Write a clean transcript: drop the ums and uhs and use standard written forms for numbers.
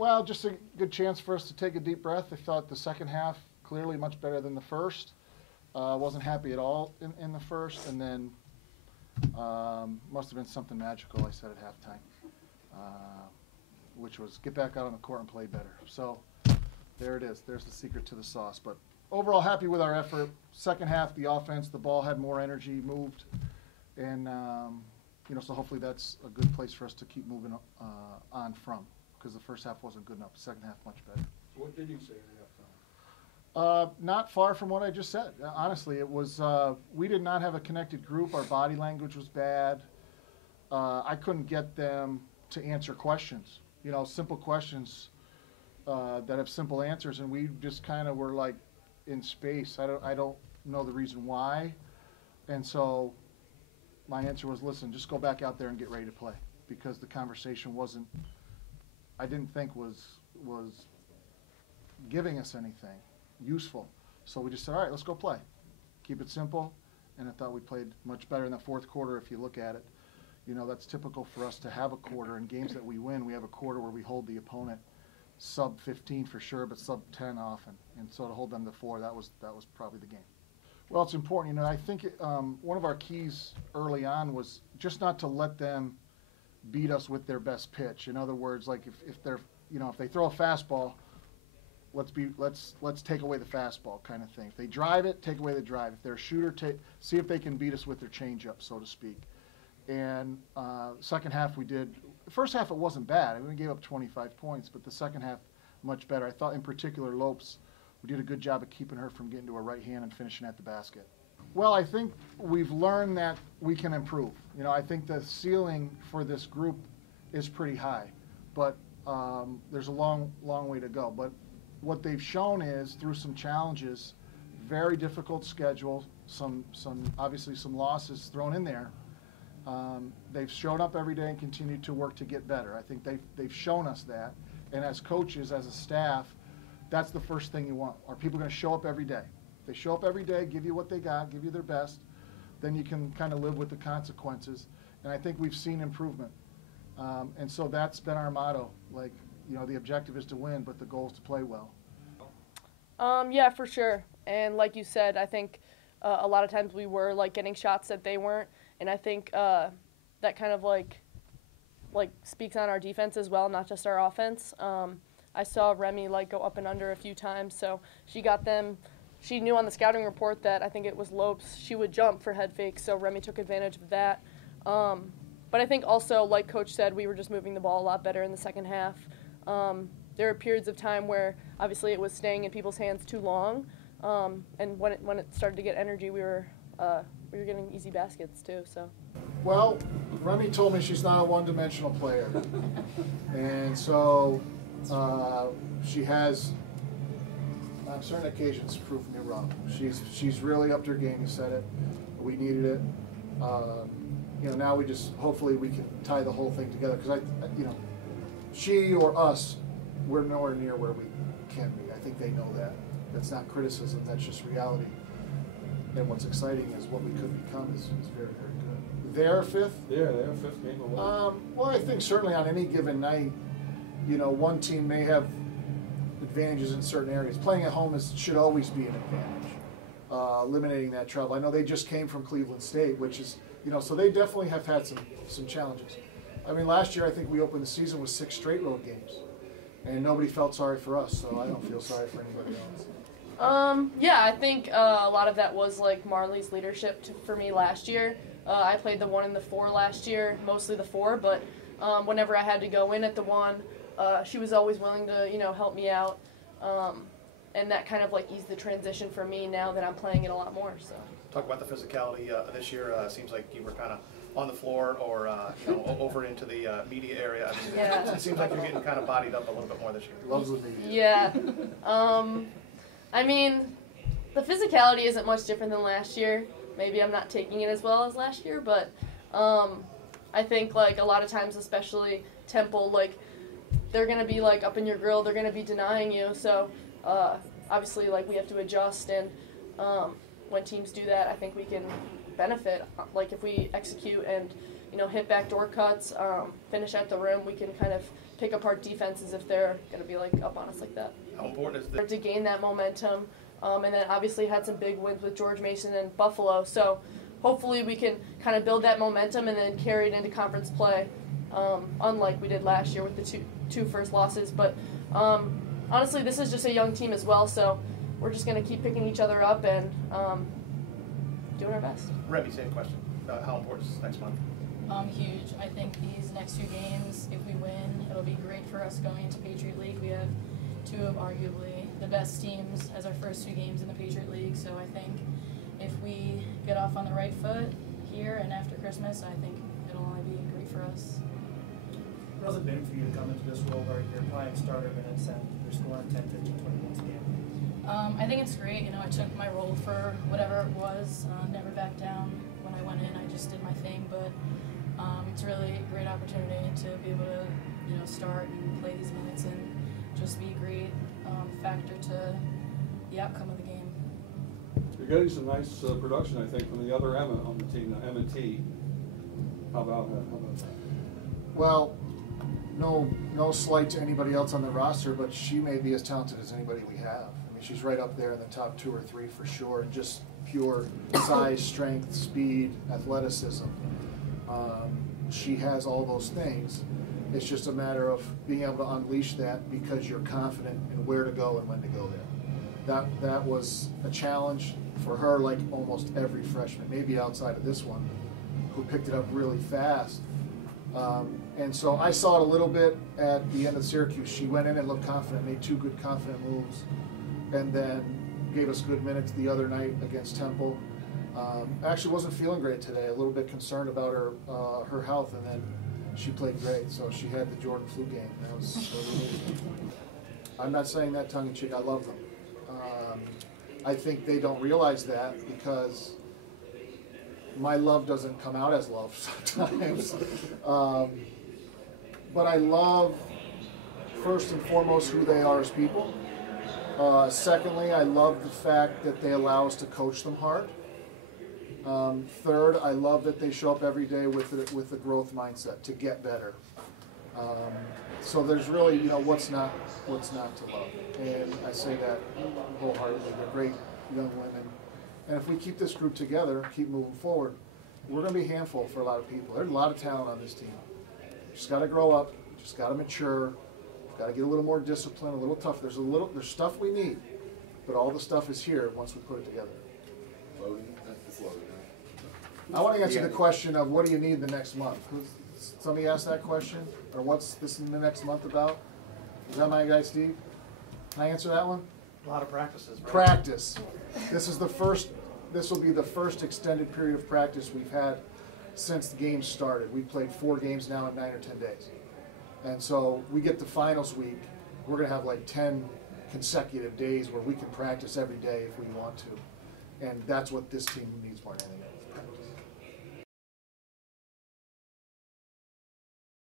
Well, just a good chance for us to take a deep breath. I thought the second half clearly much better than the first. Wasn't happy at all in the first, and then must have been something magical I said at halftime, which was get back out on the court and play better. So there it is. There's the secret to the sauce. But overall, happy with our effort. Second half, the offense, the ball had more energy, moved, and so hopefully that's a good place for us to keep moving on from, because the first half wasn't good enough. The second half much better. So what did you say at halftime? Not far from what I just said. Honestly, it was we did not have a connected group. Our body language was bad. I couldn't get them to answer questions, simple questions that have simple answers, and we just kind of were like in space. I don't know the reason why, and so my answer was, listen, just go back out there and get ready to play, because the conversation wasn't, I didn't think was giving us anything useful. So we just said, all right, let's go play. Keep it simple. And I thought we played much better in the fourth quarter. If you look at it, that's typical for us to have a quarter. In games that we win, we have a quarter where we hold the opponent sub 15 for sure, but sub 10 often. And so to hold them to 4, that was probably the game. Well, it's important. I think one of our keys early on was just not to let them beat us with their best pitch. In other words, like if they're, if they throw a fastball, let's take away the fastball kind of thing. If they drive it, take away the drive. If they're a shooter, see if they can beat us with their changeup, so to speak. And second half we did. The first half it wasn't bad. I mean, we gave up 25 points, but the second half much better. I thought in particular Lopes, we did a good job of keeping her from getting to her right hand and finishing at the basket. Well, I think we've learned that we can improve. I think the ceiling for this group is pretty high, but there's a long way to go. But what they've shown is, through some challenges, very difficult schedule, obviously some losses thrown in there, they've shown up every day and continued to work to get better. I think they've shown us that, and as coaches, as a staff, that's the first thing you want. Are people going to show up every day? If they show up every day, give you what they got, give you their best, then you can kind of live with the consequences. And I think we've seen improvement. And so that's been our motto. Like, the objective is to win, but the goal is to play well. Yeah, for sure. And like you said, I think a lot of times we were like getting shots that they weren't, and I think that kind of like speaks on our defense as well, not just our offense. I saw Remy go up and under a few times, so she got them. She knew on the scouting report that I think it was Lopes, she would jump for head fakes, so Remy took advantage of that. But I think also, like Coach said, we were just moving the ball a lot better in the second half. There were periods of time where obviously it was staying in people's hands too long, and when it started to get energy, we were getting easy baskets too. So. Well, Remy told me she's not a one-dimensional player, and so she has, on certain occasions, proven me wrong. She's really upped her game. You said it. We needed it. Now we just, hopefully we can tie the whole thing together, because she or us, we're nowhere near where we can be. I think they know that. That's not criticism, that's just reality. And what's exciting is what we could become is very, very good. They're fifth? Yeah, they're fifth game away. Well, I think certainly on any given night, one team may have advantages in certain areas. Playing at home should always be an advantage, eliminating that trouble. I know they just came from Cleveland State, which is, so they definitely have had some challenges. I mean, last year I think we opened the season with 6 straight road games, and nobody felt sorry for us, so I don't feel sorry for anybody else. Yeah, I think a lot of that was Marley's leadership for me last year. I played the 1 and the 4 last year, mostly the 4, but whenever I had to go in at the 1, she was always willing to, help me out, and that kind of eased the transition for me now that I'm playing it a lot more. So. Talk about the physicality this year. Seems like you were kind of on the floor or over into the media area. I mean, yeah. It seems like you're getting kind of bodied up a little bit more this year. Loves the media. Yeah. I mean, the physicality isn't much different than last year. Maybe I'm not taking it as well as last year, but I think a lot of times, especially Temple, they're gonna be up in your grill. They're gonna be denying you. So obviously, we have to adjust, and when teams do that, I think we can benefit. If we execute and hit backdoor cuts, finish at the rim, we can kind of pick apart defenses if they're going to be like up on us like that. How important is To gain that momentum, and then obviously had some big wins with George Mason and Buffalo. So hopefully we can kind of build that momentum and then carry it into conference play, unlike we did last year with the two first losses. But honestly, this is just a young team as well, so we're just going to keep picking each other up and doing our best. Remy, same question. How important is next month? Huge. I think these next 2 games, if we win, it'll be great for us going into Patriot League. We have 2 of arguably the best teams as our first 2 games in the Patriot League, so I think if we get off on the right foot here and after Christmas, I think it'll only be great for us. How's it been for you to come into this role where you're playing starter minutes and you're scoring 10, 15, 20 points a game? I think it's great. You know, I took my role for whatever it was, never backed down. When I went in, I just did my thing, but it's really a great opportunity to be able to, you know, start and play these minutes and just be a great factor to the outcome of the game. You're getting some nice production, I think, from the other Emma on the team, M&T. How about that? Well, no slight to anybody else on the roster, but she may be as talented as anybody we have. I mean, she's right up there in the top 2 or 3 for sure, and just pure size, strength, speed, athleticism. She has all those things. It's just a matter of being able to unleash that because you're confident in where to go and when to go there. That was a challenge for her, like almost every freshman, maybe outside of this one, who picked it up really fast. And so I saw it a little bit at the end of Syracuse. She went in and looked confident, made 2 good confident moves, and then gave us good minutes the other night against Temple. Actually wasn't feeling great today, a little bit concerned about her health, and then she played great. So she had the Jordan flu game. That was I'm not saying that tongue-in-cheek. I love them. I think they don't realize that because my love doesn't come out as love sometimes. But I love, first and foremost, who they are as people. Secondly, I love the fact that they allow us to coach them hard. Third, I love that they show up every day with a growth mindset to get better. So there's really, you know, what's not to love. And I say that wholeheartedly. They're great young women. And if we keep this group together, keep moving forward, we're going to be a handful for a lot of people. There's a lot of talent on this team. Just got to grow up. Just got to mature. Got to get a little more discipline, a little tough. There's stuff we need, but all the stuff is here once we put it together. I want to answer the question of what do you need the next month. Somebody asked that question, or what's this in the next month about? Is that my guy, Steve? Can I answer that one? A lot of practices, right? Practice. This will be the first extended period of practice we've had since the games started. We've played 4 games now in 9 or 10 days. And so we get to finals week, we're going to have like 10 consecutive days where we can practice every day if we want to. And that's what this team needs more than anything else, practice.